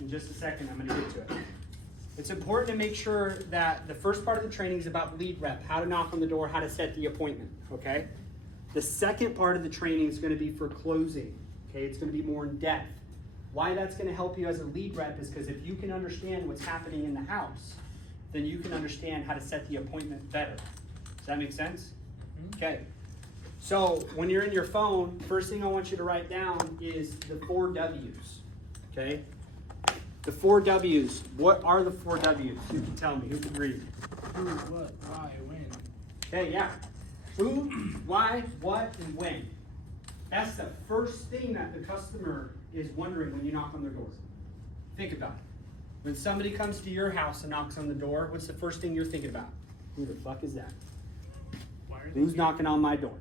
in just a second, I'm gonna get to it. It's important to make sure that the first part of the training is about lead rep, how to knock on the door, how to set the appointment, okay? The second part of the training is gonna be for closing, okay? It's gonna be more in depth. Why that's gonna help you as a lead rep is because if you can understand what's happening in the house, then you can understand how to set the appointment better. Does that make sense? Okay. So when you're in your phone, first thing I want you to write down is the 4 W's, okay? The 4 W's. What are the 4 W's? Who can tell me? Who can read? Who, what, why, when. Okay, yeah. Who, why, what, and when. That's the first thing that the customer is wondering when you knock on their door. Think about it. When somebody comes to your house and knocks on the door, what's the first thing you're thinking about? Who the fuck is that? Who's knocking on my door?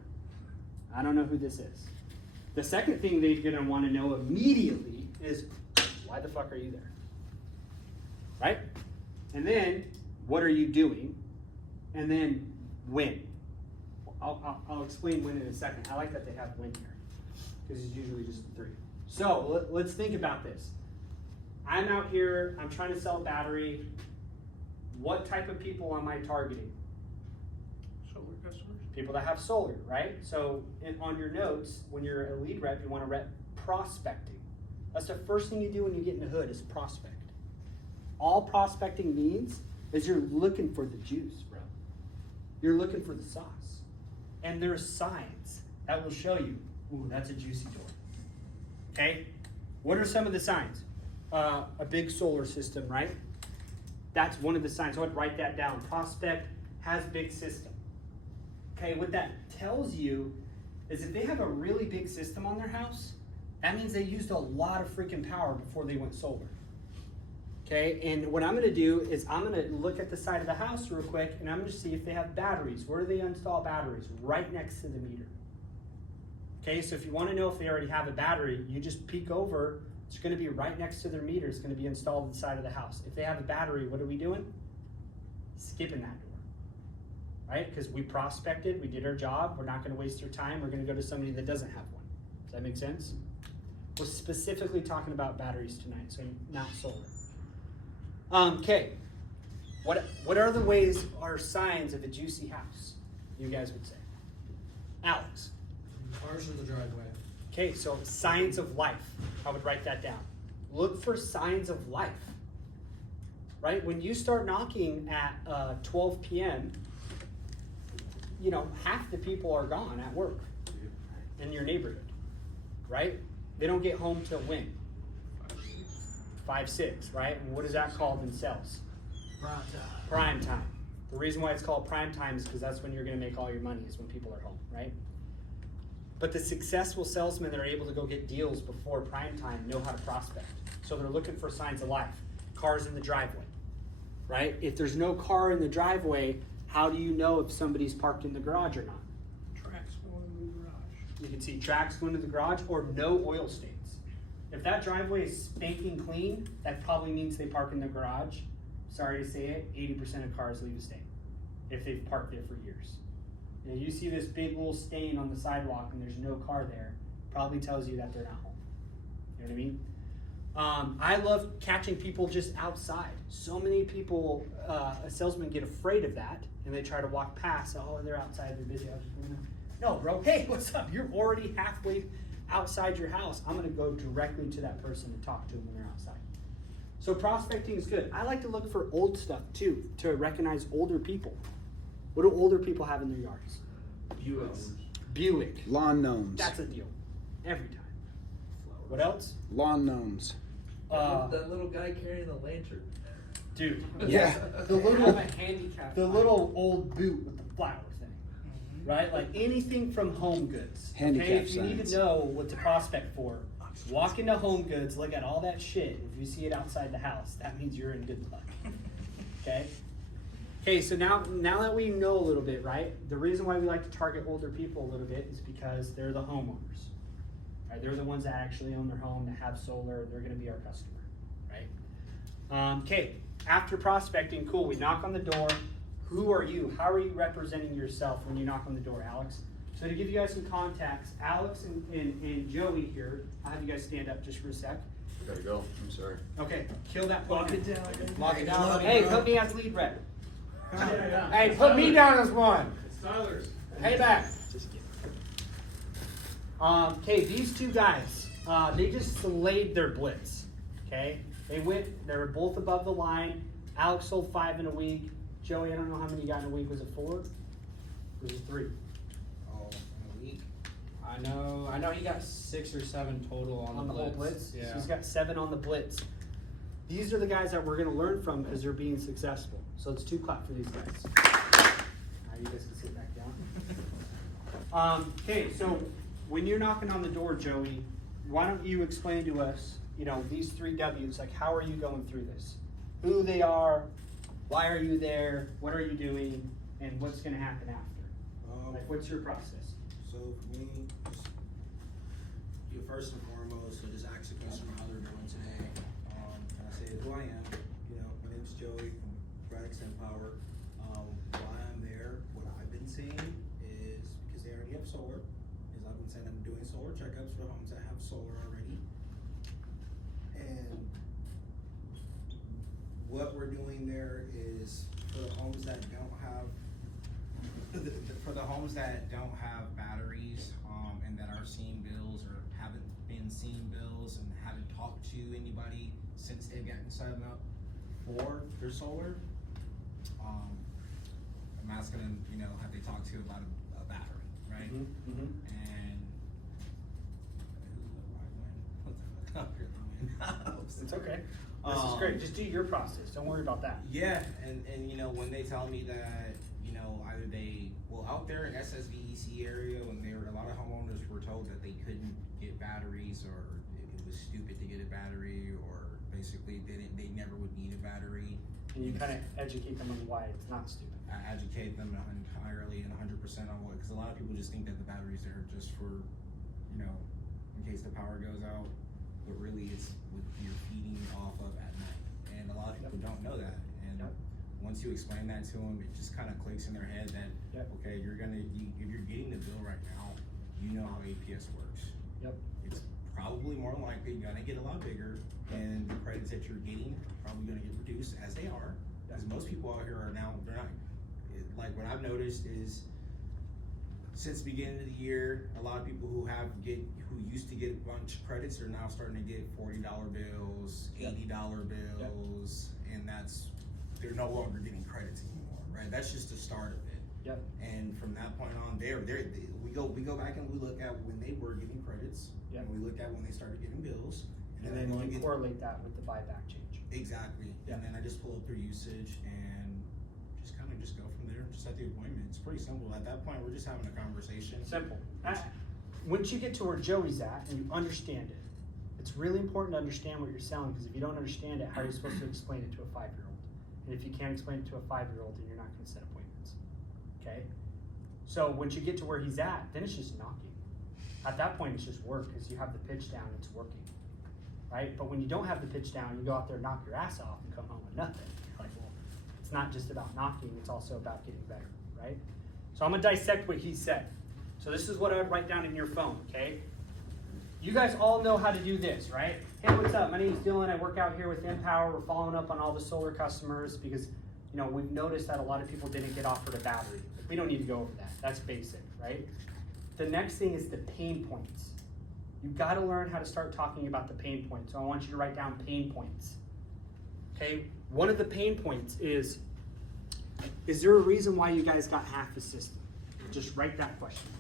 I don't know who this is. The second thing they're gonna wanna know immediately is, why the fuck are you there? Right? And then, what are you doing? And then, when? I'll explain when in a second. I like that they have when here, because it's usually just 3. So, let's think about this. I'm out here, I'm trying to sell a battery. What type of people am I targeting? Solar customers. People that have solar, right? So on your notes, when you're a lead rep, you want to rep prospecting. That's the first thing you do when you get in the hood is prospect. All prospecting means is you're looking for the juice, bro. You're looking for the sauce. And there's signs that will show you, ooh, that's a juicy door. Okay? What are some of the signs? A big solar system, right? That's one of the signs. So I'd write that down. Prospect has big system. Okay, what that tells you is if they have a really big system on their house, that means they used a lot of freaking power before they went solar. Okay, and what I'm gonna do is I'm gonna look at the side of the house real quick and I'm gonna see if they have batteries. Where do they install batteries? Right next to the meter. Okay, so if you wanna know if they already have a battery, you just peek over. It's gonna be right next to their meter. It's gonna be installed on the side of the house. If they have a battery, what are we doing? Skipping that door. Right? Because we prospected, we did our job, we're not gonna waste your time, we're gonna go to somebody that doesn't have one. Does that make sense? We're specifically talking about batteries tonight, so not solar. Okay, what are the ways or signs of a juicy house, you guys would say? Alex. Cars in the driveway. Okay, so signs of life, I would write that down. Look for signs of life, right? When you start knocking at 12 p.m., you know, half the people are gone at work in your neighborhood, right? They don't get home till when? 5, 6, right? And what is that called in sales? Prime time. Prime time. The reason why it's called prime time is because that's when you're gonna make all your money, is when people are home, right? But the successful salesmen that are able to go get deals before prime time know how to prospect. So they're looking for signs of life. Cars in the driveway, right? If there's no car in the driveway, how do you know if somebody's parked in the garage or not? Tracks going in the garage. You can see tracks going to the garage or no oil stains. If that driveway is spanking clean, that probably means they park in the garage. Sorry to say it, 80% of cars leave a stain if they've parked there for years. And you see this big little stain on the sidewalk and there's no car there, probably tells you that they're not home. You know what I mean? I love catching people just outside. So many people, a salesman get afraid of that and they try to walk past. Oh, they're outside, they're busy. No, bro, hey, what's up? You're already halfway outside your house. I'm gonna go directly to that person and talk to them when they're outside. So prospecting is good. I like to look for old stuff too, to recognize older people. What do older people have in their yards? Buick. Lawn gnomes. That's a deal. Every time. What else? Lawn gnomes. That little guy carrying the lantern. Dude. Yeah. The I have little, a handicap. the little old boot with the flower thing. Right? Like anything from Home Goods. Handicap okay? If you need signs. to know what to prospect for, walk into Home Goods, look at all that shit. If you see it outside the house, that means you're in good luck. Okay? Okay, so now that we know a little bit, right? The reason why we like to target older people a little bit is because they're the homeowners. Right? They're the ones that actually own their home, that have solar. They're going to be our customer, right? Okay, after prospecting, cool. We knock on the door. Who are you? How are you representing yourself when you knock on the door, Alex? So to give you guys some context, Alex and Joey here, I'll have you guys stand up just for a sec. Gotta go, I'm sorry. Okay, kill that. Lock point. it down. Lock it down. Love you, Hey, bro. put me as lead rep. Yeah. Hey, put me down as one. It's Tyler's. Hey, back. Okay, these two guys, they just slayed their blitz. Okay, they were both above the line. Alex sold 5 in a week. Joey, I don't know how many you got in a week. Was it 4? Or was it 3? Oh, in a week. I know he got 6 or 7 total on On the the whole blitz. blitz? Yeah. So he's got 7 on the blitz. These are the guys that we're gonna learn from because they're being successful. So let's 2 clap for these guys. Now you guys can sit back down. Okay, so when you're knocking on the door, Joey, why don't you explain to us, these 3 W's, like how are you going through this? Who they are, why are you there, what are you doing, and what's gonna happen after? Like what's your process? So for me, just, first and foremost, so just ask the customer how they're doing today. And I say who I am. My name's Joey from Radix Empower. Why I'm there, what I've been seeing is because they already have solar. Is I've been saying I'm doing solar checkups for homes that have solar already. And what we're doing there is for the homes that don't have batteries, and that are seeing bills or haven't been seeing bills and haven't talked to anybody since they've gotten signed up for their solar, I'm asking them, have they talked to about a battery, right? Mm-hmm. And what the fuck? It's okay. This is great. Just do your process. Don't worry about that. Yeah, and when they tell me that, either out there in SSVEC area, when a lot of homeowners were told that they couldn't get batteries, or it was stupid to get a battery, or basically they never would need a battery. And you kind of educate them on why it's not stupid. I educate them entirely and 100% on what, because a lot of people just think that the batteries are just for, in case the power goes out, but really it's what you're feeding off of at night. And a lot of people don't know that. And once you explain that to them, it just kind of clicks in their head that, okay, if you're getting the bill right now, you know how APS works. Yep. It's probably more likely gonna get a lot bigger, and the credits that you're getting are probably gonna get reduced, as they are. Because most people out here are now, they're not, like what I've noticed is, since the beginning of the year, a lot of people who used to get a bunch of credits are now starting to get $40 bills, $80 bills, and they're no longer getting credits anymore, right? That's just the start of it. Yep. And from that point on, we go back and we look at when they were getting credits, and we look at when they started getting bills, And then you correlate that with the buyback change. Exactly. And then I just pull up their usage and just go from there, just at the appointment. It's pretty simple. At that point, we're just having a conversation. Simple. Once you get to where Joey's at and you understand it, it's really important to understand what you're selling, because if you don't understand it, how are you supposed to explain it to a 5-year-old? And if you can't explain it to a 5-year-old, then you're not gonna set appointments, okay? So once you get to where he's at, then it's just knocking. At that point, it's just work, because you have the pitch down, it's working, right? But when you don't have the pitch down, you go out there and knock your ass off and come home with nothing. You're like, well, it's not just about knocking, it's also about getting better, right? So I'm gonna dissect what he said. So this is what I would write down in your phone, okay? You guys all know how to do this, right? Hey, what's up? My name is Dylan. I work out here with Empower. We're following up on all the solar customers because, we've noticed that a lot of people didn't get offered a battery. We don't need to go over that. That's basic, right? The next thing is the pain points. You've got to learn how to start talking about the pain points. So I want you to write down pain points. Okay? One of the pain points is there a reason why you guys got half the system? Just write that question down.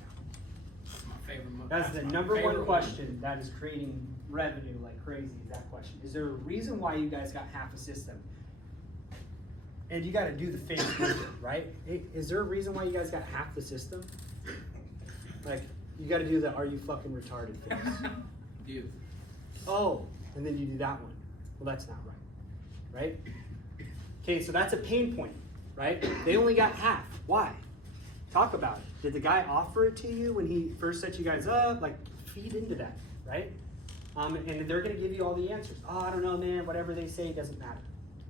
My favorite. That's the number one question that is creating revenue like crazy, is that question. Is there a reason why you guys got half a system? And you got to do the face with it, right? Is there a reason why you guys got half the system? Like, you got to do the "are you fucking retarded" face. Dude. Oh, and then you do that one. Well, that's not right, right? Okay, so that's a pain point, right? They only got half. Why? Talk about it. Did the guy offer it to you when he first set you guys up? Like, feed into that, right? And they're gonna give you all the answers. Oh, I don't know, man, whatever they say doesn't matter,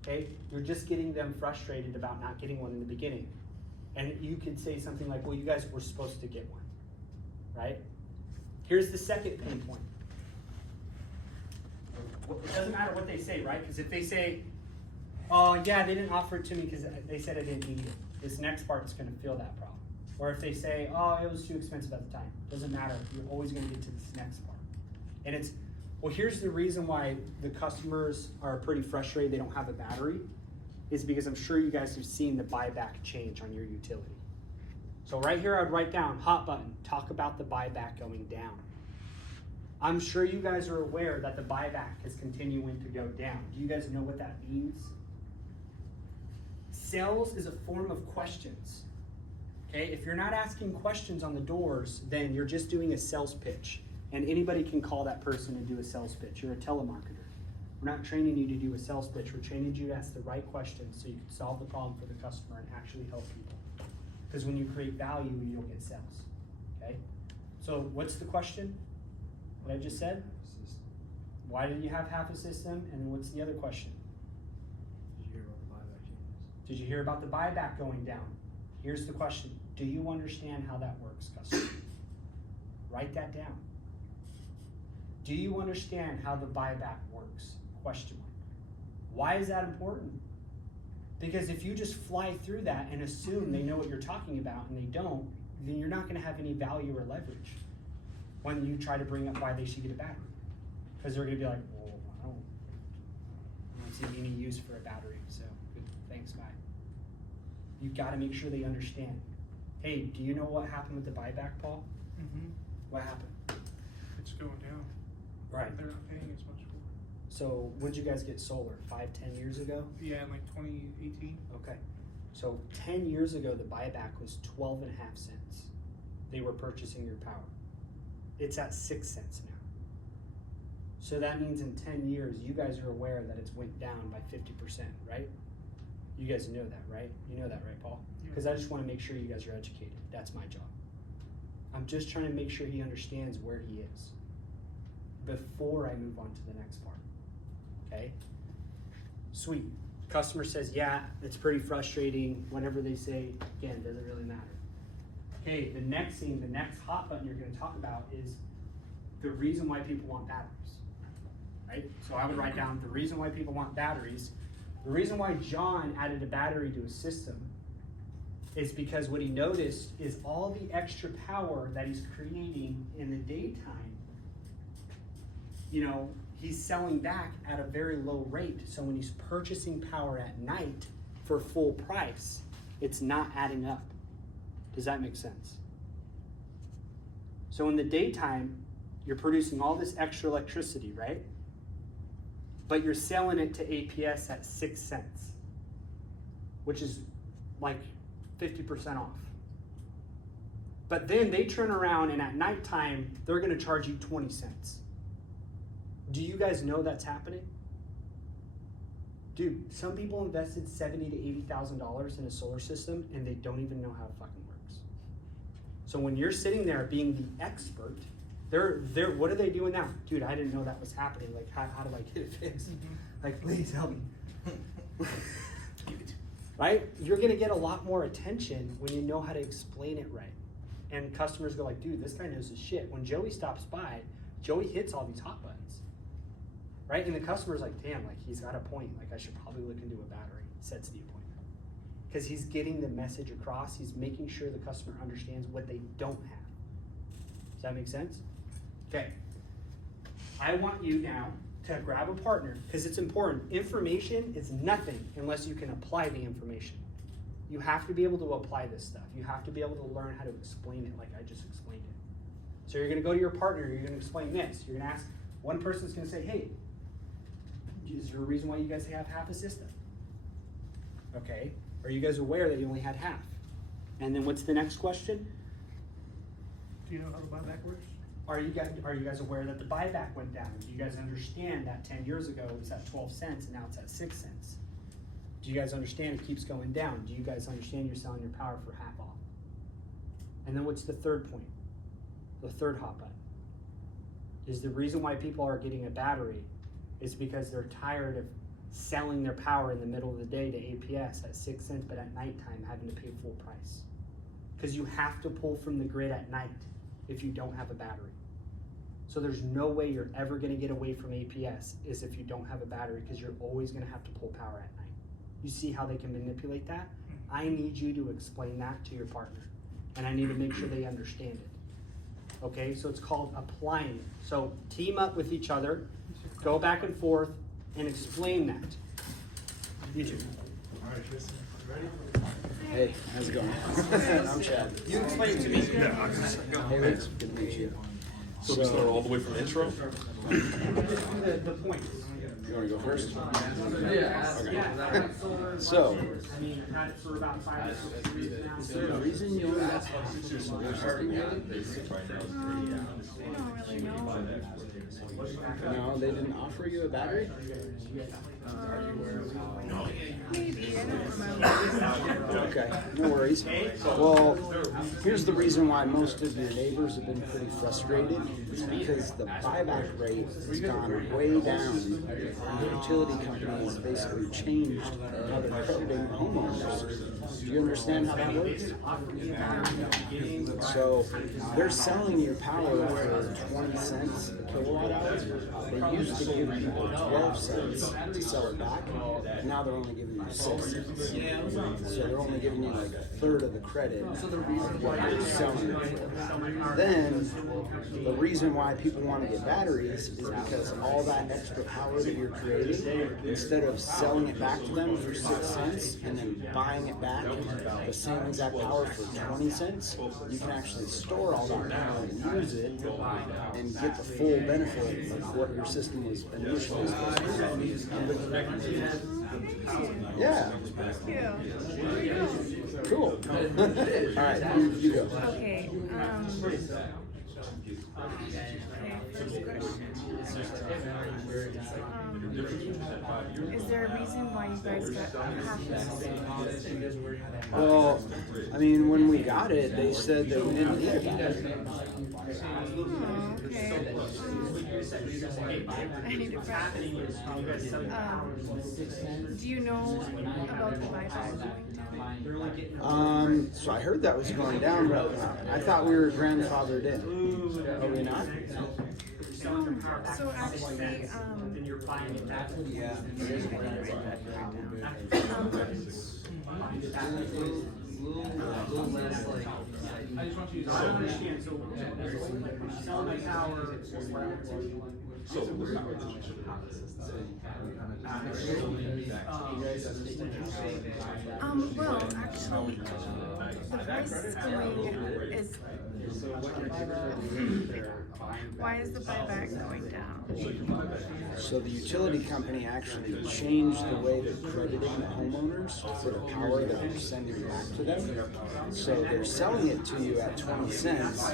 okay? You're just getting them frustrated about not getting one in the beginning. And you could say something like, well, you guys were supposed to get one, right? Here's the second pain point. it doesn't matter what they say, right? Because if they say, oh yeah, they didn't offer it to me because they said I didn't need it, this next part's gonna fill that problem. Or if they say, oh, it was too expensive at the time, doesn't matter, you're always gonna get to this next part. And it's, well, here's the reason why the customers are pretty frustrated they don't have a battery, is because I'm sure you guys have seen the buyback change on your utility. So right here, I'd write down, hot button, talk about the buyback going down. I'm sure you guys are aware that the buyback is continuing to go down. Do you guys know what that means? Sales is a form of questions. Okay, if you're not asking questions on the doors, then you're just doing a sales pitch. And anybody can call that person and do a sales pitch. You're a telemarketer. We're not training you to do a sales pitch. We're training you to ask the right questions so you can solve the problem for the customer and actually help people. Because when you create value, you'll get sales. Okay? So what's the question? What I just said? Why did you have half a system? And what's the other question? Did you hear about the buyback going down? Here's the question. Do you understand how that works, customer? Write that down. Do you understand how the buyback works? Question mark. Why is that important? Because if you just fly through that and assume they know what you're talking about and they don't, then you're not going to have any value or leverage when you try to bring up why they should get a battery. Because they're going to be like, well, I don't see any use for a battery, so good, thanks, bye. You've got to make sure they understand. Hey, do you know what happened with the buyback, Paul? Mm-hmm. What happened? It's going down. Right. They're not paying as much for it. So when'd you guys get solar? 5-10 years ago? Yeah, in like 2018. Okay. So 10 years ago, the buyback was 12.5 cents. They were purchasing your power. It's at 6 cents now. So that means in 10 years, you guys are aware that it's went down by 50%, right? You guys know that, right? You know that, right, Paul? Because I just want to make sure you guys are educated. That's my job. I'm just trying to make sure he understands where he is before I move on to the next part. Okay? Sweet. Customer says, yeah, it's pretty frustrating. Whatever they say, again, doesn't really matter. Okay, the next thing, the next hot button you're going to talk about is the reason why people want batteries. Right? So I would write down the reason why people want batteries. The reason why John added a battery to his system is because what he noticed is all the extra power that he's creating in the daytime, you know, he's selling back at a very low rate. So when he's purchasing power at night for full price, it's not adding up. Does that make sense? So in the daytime, you're producing all this extra electricity, right? But you're selling it to APS at 6 cents, which is like 50% off. But then they turn around and at nighttime, they're gonna charge you 20 cents. Do you guys know that's happening? Dude, some people invested $70,000 to $80,000 in a solar system and they don't even know how it fucking works. So when you're sitting there being the expert, they're what are they doing now? Dude, I didn't know that was happening. Like, how do I get it fixed? Like, please help me. Right? You're gonna get a lot more attention when you know how to explain it right. And customers go like, dude, this guy knows his shit. When Joey stops by, Joey hits all these hot buttons. Right? And the customer's like, damn, like he's got a point. Like I should probably look into a battery. Sets the appointment. Because he's getting the message across. He's making sure the customer understands what they don't have. Does that make sense? Okay. I want you now to grab a partner because it's important. Information is nothing unless you can apply the information. You have to be able to apply this stuff. You have to be able to learn how to explain it like I just explained it. So you're gonna go to your partner, you're gonna explain this. You're gonna ask, one person's gonna say, hey, is there a reason why you guys have half a system? Okay, are you guys aware that you only had half? And then what's the next question? Do you know how the buyback works? Are you guys aware that the buyback went down? Do you guys understand that 10 years ago it was at 12 cents and now it's at 6 cents? Do you guys understand it keeps going down? Do you guys understand you're selling your power for half off? And then what's the third point? The third hot button is the reason why people are getting a battery is because they're tired of selling their power in the middle of the day to APS at 6 cents, but at nighttime having to pay full price. Because you have to pull from the grid at night if you don't have a battery. So there's no way you're ever gonna get away from APS is if you don't have a battery, because you're always gonna have to pull power at night. You see how they can manipulate that? I need you to explain that to your partner, and I need to make sure they understand it. Okay, so it's called applying it. So team up with each other, go back and forth, and explain that. You two. Hey, how's it going? I'm Chad. You explain it to me. Hey, Rich. Good to meet you. So we start all the way from intro? The points. You want to go first? Yeah. So, I mean, I've had it for about 5 or 6 years now. is there a reason you only got solar system No, they didn't offer you a battery? Maybe, I don't remember. Okay, no worries. Well, here's the reason why most of your neighbors have been pretty frustrated. It's because the buyback rate has gone way down. The utility companies basically changed how they're crediting homeowners. Do you understand how that works? So they're selling you power for 20 cents a kilowatt hour. They used to give you 12 cents to sell it back. Now they're only giving you 6 cents. So they're only giving you like a third of the credit of what you're selling it for. Then the reason why people want to get batteries is because all that extra power that you're creating, instead of selling it back to them for 6 cents and then buying it back the same exact power for 20 cents, you can actually store all that power and use it and get the full benefit of what your system was initially supposed to do. Yeah. Cool. All right, you go. Okay, first question. Is there a reason why you guys got half the system? Well, I mean, when we got it, they said that we didn't need a battery. Oh, okay. I need to practice. Do you know about the buyback going down? So I heard that was going down, but I thought we were grandfathered in. Are we not? So actually, Then you're buying it back. Yeah. Little less like. I don't understand, so selling my power is what I'm saying. Well, actually, the price is why is the buyback going down? So the utility company actually changed the way they're crediting the homeowners for the power that they're sending back to them. So they're selling it to you at 20 cents.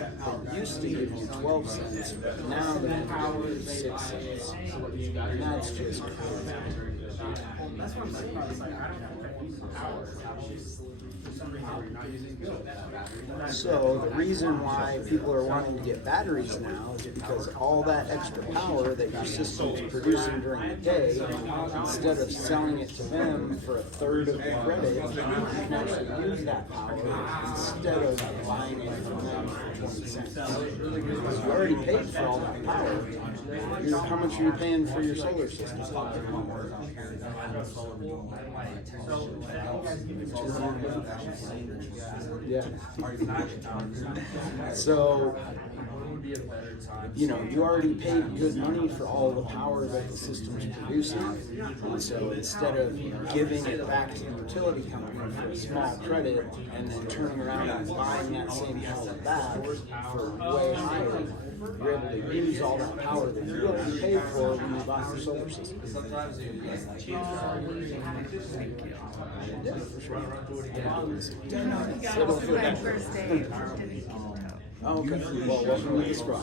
They used to give you 12 cents, but now they're giving you 6 cents. And that's just crazy. That's what I'm saying, it's like, I don't know if I use the power, for some reason you're not using it. So the reason why people are wanting to get batteries now is because all that extra power that your system is producing during the day, instead of selling it to them for a third of the credit, you can actually use that power instead of buying it from them for 20 cents. Because you already paid for all that power. How much are you paying for your solar system? Yeah. So, you know, you already paid good money for all the power that the system's producing. And so instead of giving it back to the utility company for a small credit and then turning around and buying that same power back for way higher, you're able to use all that power that you already paid for when you bought your solar system. Yeah, for sure. This is my first day of dedicated help. Oh, okay. Well, welcome to the squad.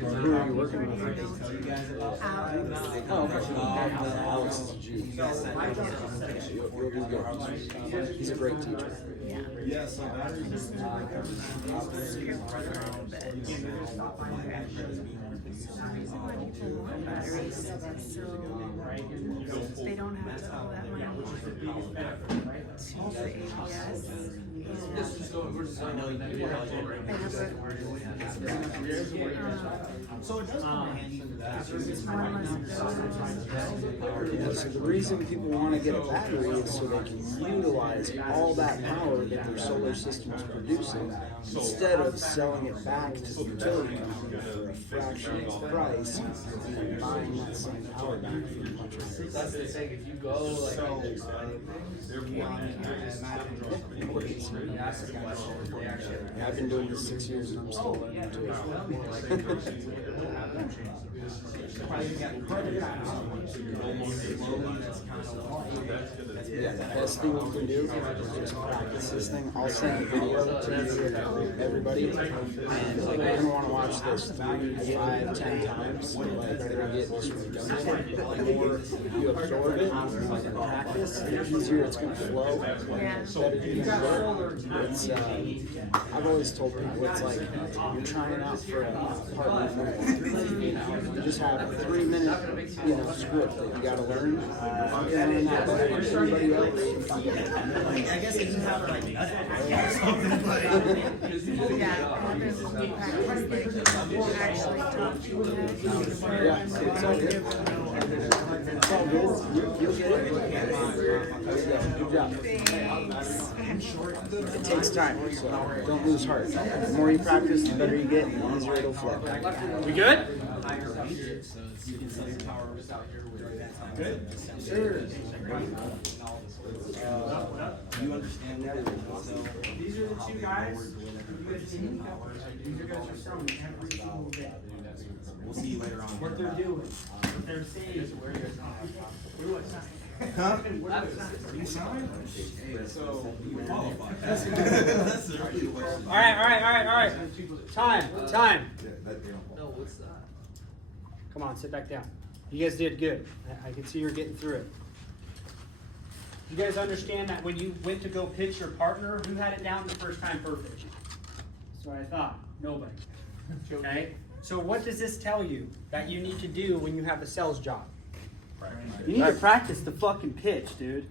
Who are you working with? Oh, okay. Alex is a G. You'll do good. He's a great teacher. Yeah. Yes. I just need to work on the script for a little bit. For some reason, when you pull more batteries, So they don't have to owe that money to the ABS. This is going, we're just, I know you They have So it does come in handy for that. one less bill. Yeah, so the reason people want to get a battery is so they can utilize all that power that their solar system is producing instead of selling it back to the utility company for a fraction of the price and then buying that same power back for a much higher that's the thing, if you go like this, Yeah, I've been doing this 6 years and I'm still learning too. Yeah, the best thing you can do is just practice this thing. I'll send a video to you and everybody, and like you're gonna want to watch this 3, 5, 10 times. Like you're gonna get just redundant. But the more you absorb it and practice, the easier it's gonna flow. Yeah. Better you can work. It's I've always told people it's like you're trying out for a partner for you just have a 3-minute, script that you gotta learn. You learn that better than everybody else. I guess they just have like something like. Yeah, and then when we practice, they actually talk to Yeah, it's all good. It's all good. You'll get it. Good job. It takes time, so don't lose heart. The more you practice, the better you get, and the easier it'll flow. We good? Good. Sure. You understand that? These are the two guys. These are guys are selling every single day. We'll see you later on. What they're doing, what they're saying. Huh? Are you signed? So you qualify. That's really the question. All right. Time. no, what's that? Come on, sit back down. You guys did good. I can see you're getting through it. You guys understand that when you went to go pitch your partner, who had it down the first time perfect? That's what I thought. Nobody. Okay? So what does this tell you that you need to do when you have a sales job? You need to practice the fucking pitch, dude.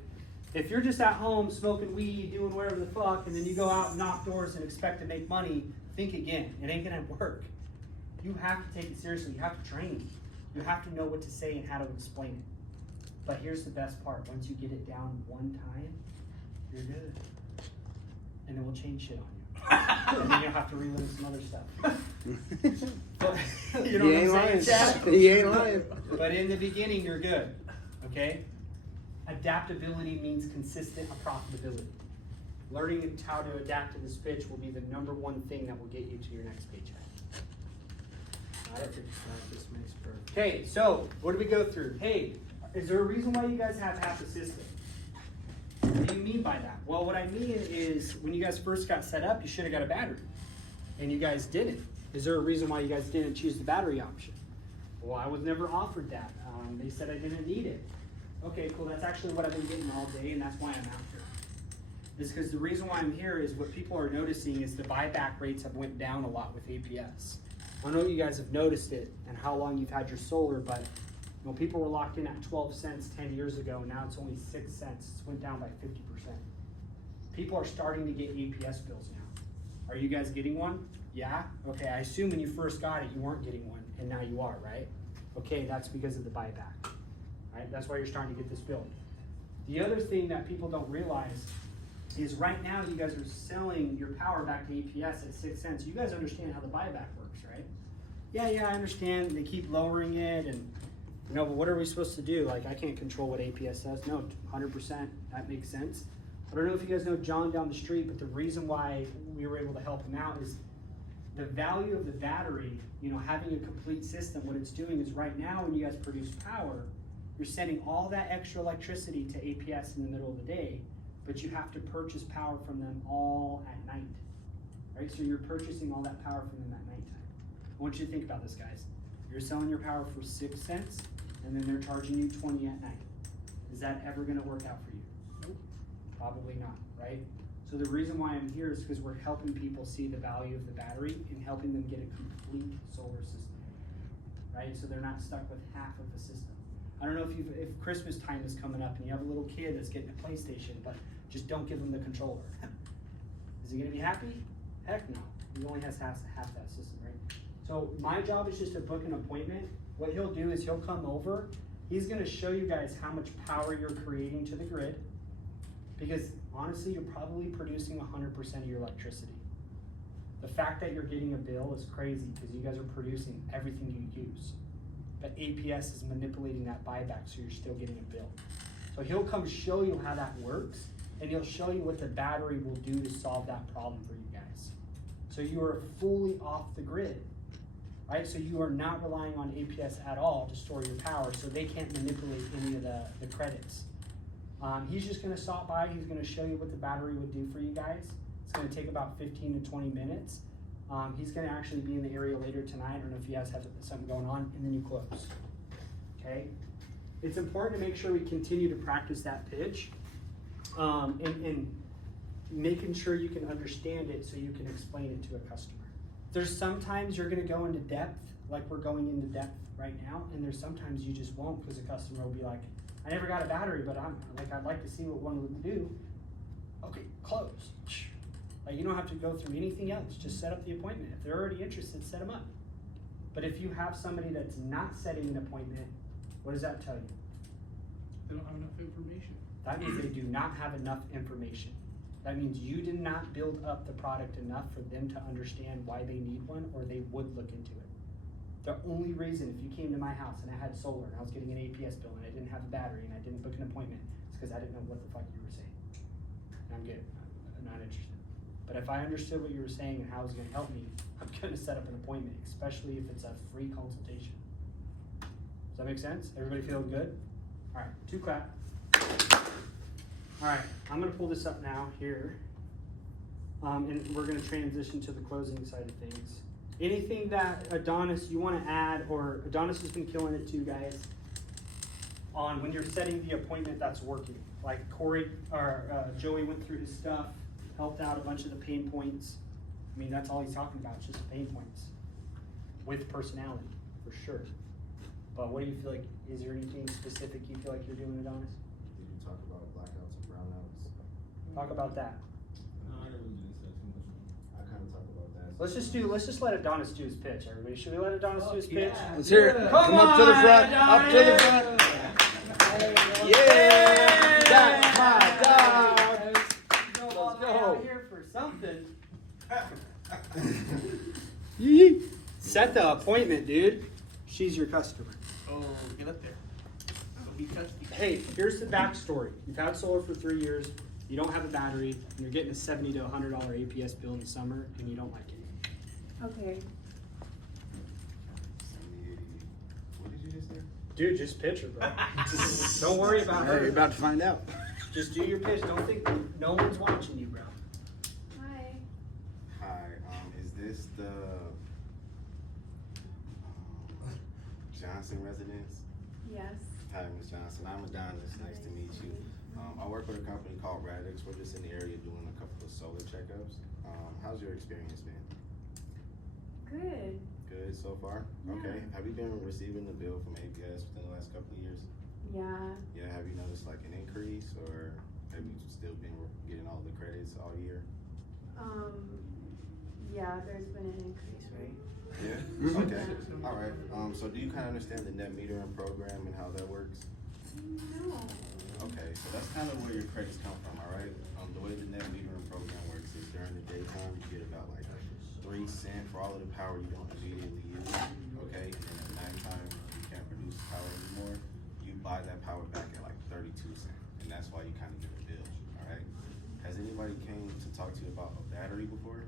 If you're just at home smoking weed, doing whatever the fuck, and then you go out and knock doors and expect to make money, think again. It ain't gonna work. You have to take it seriously. You have to train. You have to know what to say and how to explain it. But here's the best part. Once you get it down one time, you're good. And then we'll change shit on you. And then you'll have to relearn some other stuff. But, you know He what ain't I'm lying. saying, Chad? He ain't lying. But in the beginning, you're good, okay? Adaptability means consistent profitability. Learning how to adapt to this pitch will be the #1 thing that will get you to your next paycheck. Okay, so what do we go through? Hey, is there a reason why you guys have half a system? What do you mean by that? Well, what I mean is when you guys first got set up, you should have got a battery. And you guys didn't. Is there a reason why you guys didn't choose the battery option? Well, I was never offered that. They said I didn't need it. Okay, cool. That's actually what I've been getting all day, and that's why I'm after. Is because the reason why I'm here is what people are noticing is the buyback rates have went down a lot with APS. I don't know if you guys have noticed it and how long you've had your solar, but people were locked in at 12 cents 10 years ago, and now it's only 6 cents. It's went down by 50%. People are starting to get APS bills now. Are you guys getting one? Yeah? Okay, I assume when you first got it, you weren't getting one, and now you are, right? Okay, that's because of the buyback, right? That's why you're starting to get this bill. The other thing that people don't realize is right now you guys are selling your power back to APS at 6 cents. You guys understand how the buyback works, right? Yeah, I understand. They keep lowering it, and but what are we supposed to do? Like, I can't control what APS says. No, 100%, that makes sense. I don't know if you guys know John down the street, but the reason why we were able to help him out is the value of the battery, having a complete system. What it's doing is right now when you guys produce power, you're sending all that extra electricity to APS in the middle of the day, but you have to purchase power from them all at night, right? So you're purchasing all that power from them at nighttime. I want you to think about this, guys. You're selling your power for 6 cents, and then they're charging you 20 at night. Is that ever gonna work out for you? Nope. Probably not, right? So the reason why I'm here is because we're helping people see the value of the battery and helping them get a complete solar system, right? So they're not stuck with half of the system. I don't know if Christmas time is coming up and you have a little kid that's getting a PlayStation, but just don't give him the controller. Is he gonna be happy? Heck no. He only has half that system, right? So my job is just to book an appointment. What he'll do is he'll come over. He's gonna show you guys how much power you're creating to the grid, because honestly, you're probably producing 100% of your electricity. The fact that you're getting a bill is crazy because you guys are producing everything you use. But APS is manipulating that buyback so you're still getting a bill. So he'll come show you how that works, and he'll show you what the battery will do to solve that problem for you guys. So you are fully off the grid, right? So you are not relying on APS at all to store your power, so they can't manipulate any of the credits. He's just gonna stop by, he's gonna show you what the battery would do for you guys. It's gonna take about 15 to 20 minutes. He's gonna actually be in the area later tonight. I don't know if you guys have something going on, and then you close, okay? It's important to make sure we continue to practice that pitch, and making sure you can understand it so you can explain it to a customer. There's sometimes you're gonna go into depth, like we're going into depth right now, and there's sometimes you just won't, because the customer will be like, I never got a battery, but I'd like to see what one would do. Okay, close. Like, you don't have to go through anything else, just set up the appointment. If they're already interested, set them up. But if you have somebody that's not setting an appointment, what does that tell you? They don't have enough information. That means they do not have enough information. That means you did not build up the product enough for them to understand why they need one, or they would look into it. The only reason, if you came to my house and I had solar and I was getting an APS bill and I didn't have a battery and I didn't book an appointment, it's because I didn't know what the fuck you were saying. And I'm good. I'm not interested. But if I understood what you were saying and how it was gonna help me, I'm gonna set up an appointment, especially if it's a free consultation. Does that make sense? Everybody feeling good? All right, 2 clap. All right, I'm gonna pull this up now here. And we're gonna transition to the closing side of things. Anything that Adonis, you wanna add, or Adonis has been killing it too, guys, on when you're setting the appointment that's working. Like Corey, or Joey went through his stuff, helped out a bunch of the pain points. I mean, that's all he's talking about, it's just the pain points. With personality, for sure. But what do you feel like, is there anything specific you feel like you're doing, Adonis? Did you talk about blackouts and brownouts? Talk about that. No, I didn't really say too much. I kind of talk about that. Let's just let Adonis do his pitch, everybody. Should we let Adonis do his pitch? Let's hear it. Come up to the front. Up to the front. Yeah! That's my dog. Let's go. Out here for something. Set the appointment, dude. She's your customer. Oh, get up there. Don't be touchy. Hey, here's the backstory. You've had solar for 3 years. You don't have a battery, and you're getting a $70 to $100 APS bill in the summer, and you don't like it. Okay. 70, 80. What did you just say? Dude, just pitch her, bro. Don't worry about Hey, you're her. about to find out. Just do your pitch. Don't think no one's watching you, bro. Hi. Hi, is this the Johnson residence? Yes. Hi, Ms. Johnson. I'm Adonis. Nice to meet you. I work with a company called Radix. We're just in the area doing a couple of solar checkups. How's your experience been? Good. Good so far? Yeah. Okay. Have you been receiving the bill from APS within the last couple of years? Yeah. Yeah, have you noticed like an increase, or have you still been getting all the credits all year? Yeah, there's been an increase, right? Yeah? Okay, alright. So do you kind of understand the net metering program and how that works? No. Okay, so that's kind of where your credits come from, alright? The way the net metering program works is during the daytime, you get about like 3 cents for all of the power you don't immediately use, okay? And then at nighttime, you can't produce power anymore, you buy that power back at like 32 cents, and that's why you kind of get a bill, alright? Has anybody came to talk to you about a battery before?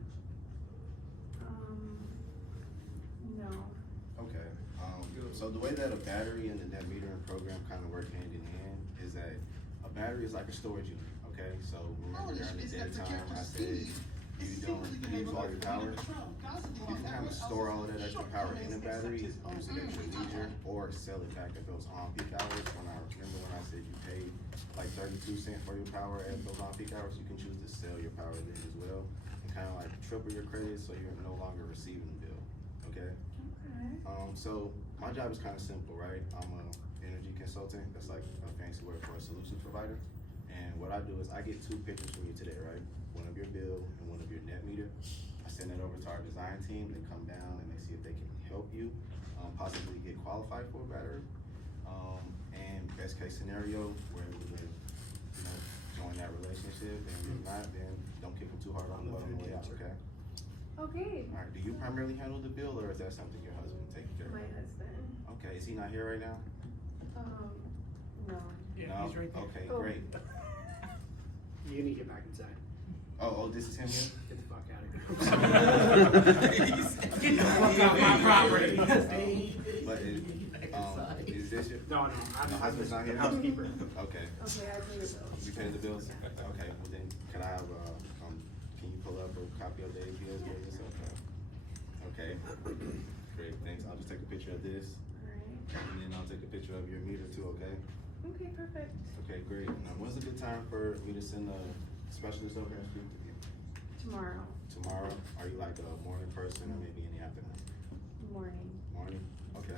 No. Okay, so the way that a battery and the net metering program kind of work hand in hand is that a battery is like a storage unit, okay? So remember during the daytime, I said you don't use all your power. You can kind of store all of that extra power in a battery, use it at your leisure, or sell it back at those on-peak hours. When I said you paid like 32 cents for your power at those on-peak hours, you can choose to sell your power then as well, and kind of like triple your credits so you're no longer receiving the bill, okay? Okay. So my job is kind of simple, right? I'm an energy consultant. That's like a fancy word for a solutions provider. And what I do is I get 2 pictures from you today, right? One of your bill and one of your net meter. I send that over to our design team. They come down and they see if they can help you possibly get qualified for a battery. And best case scenario, we're able to, join that relationship. And if not, then don't kick them too hard on the way out, okay? Okay. All right, do you primarily handle the bill, or is that something your husband takes care of? My husband. Okay, is he not here right now? No. Yeah, No? he's right there. Okay, Oh. great. You need to get back inside. Oh, this is him here? Get the fuck out of here. Get the fuck out my property. But is this your? No, No, I'm husband's not here? housekeeper. Okay, Okay, I pay the bills. you pay the bills? Okay, well then, can I have, can you pull up a copy of the APS bill? Okay, great, thanks. I'll just take a picture of this, Alright. and then I'll take a picture of your meter too, okay? Okay, perfect. Okay, great. Now, when's a good time for me to send a specialist over and speak with you? Tomorrow Tomorrow? Are you like a morning person or maybe in the afternoon? morning. Morning? Okay.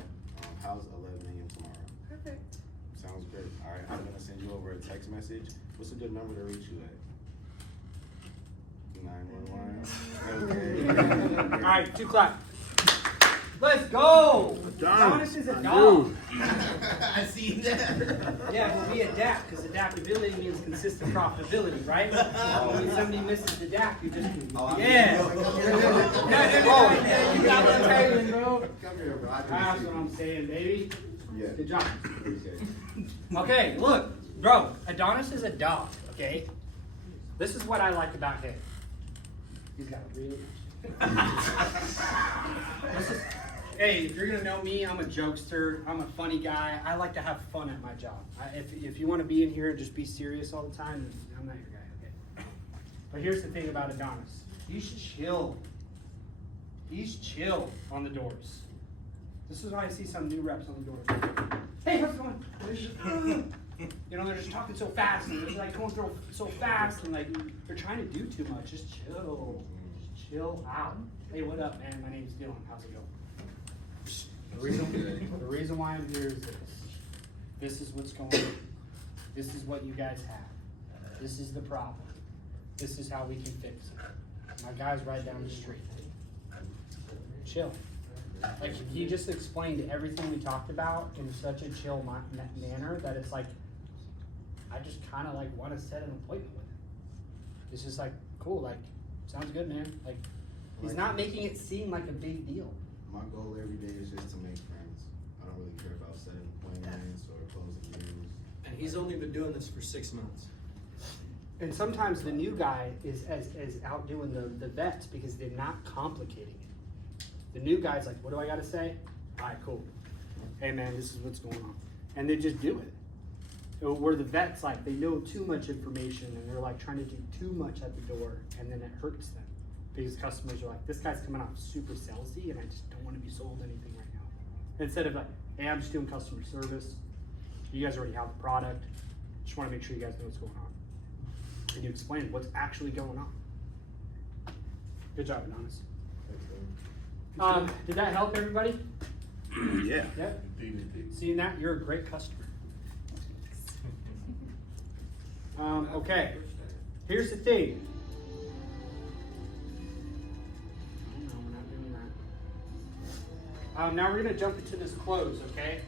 How's 11 a.m. tomorrow? Perfect. Sounds great. All right, I'm gonna send you over a text message. What's a good number to reach you at? 911. Okay. All right, 2 clap. Let's go. Adonis is a dog. I see that. Yeah, but we adapt because adaptability means consistent profitability, right? When somebody misses the adapt, you just yeah. Yeah, you got that training, bro. Come here, bro. That's what I'm saying, baby. Yeah. Good job. Appreciate it. Okay, look, bro. Adonis is a dog. Okay. This is what I like about him. He's got really. Hey, if you're gonna know me, I'm a jokester. I'm a funny guy. I like to have fun at my job. If you want to be in here and just be serious all the time, I'm not your guy. Okay. But here's the thing about Adonis. He's chill. He's chill on the doors. This is why I see some new reps on the doors. Hey, how's it going? They're just talking so fast and they're like going through so fast and like they're trying to do too much. Just chill. Just chill out. Hey, what up, man? My name's Dylan. How's it going? The reason why I'm here is this. This is what's going on. This is what you guys have. This is the problem. This is how we can fix it. My guy's right down the street. Chill. Like, he just explained everything we talked about in such a chill manner that it's like, I just kind of like want to set an appointment with him. It's just like, cool, like, sounds good, man. Like, he's not making it seem like a big deal. My goal every day is just to make friends. I don't really care about setting appointments or closing deals. And he's only been doing this for 6 months. And sometimes the new guy is out doing the vets because they're not complicating it. The new guy's like, what do I gotta say? All right, cool. Hey man, this is what's going on. And they just do it. Where the vet's like, they know too much information and they're like trying to do too much at the door and then it hurts them. Because customers are like, this guy's coming off super salesy and I just don't want to be sold anything right now. Instead of like, hey, I'm just doing customer service. You guys already have the product. Just want to make sure you guys know what's going on. And you explain what's actually going on. Good job, Adonis. Did that help everybody? Yeah. Yep. Seeing that, you're a great customer. Okay. Here's the thing. No, we're not doing that. Now we're gonna jump into this close, okay?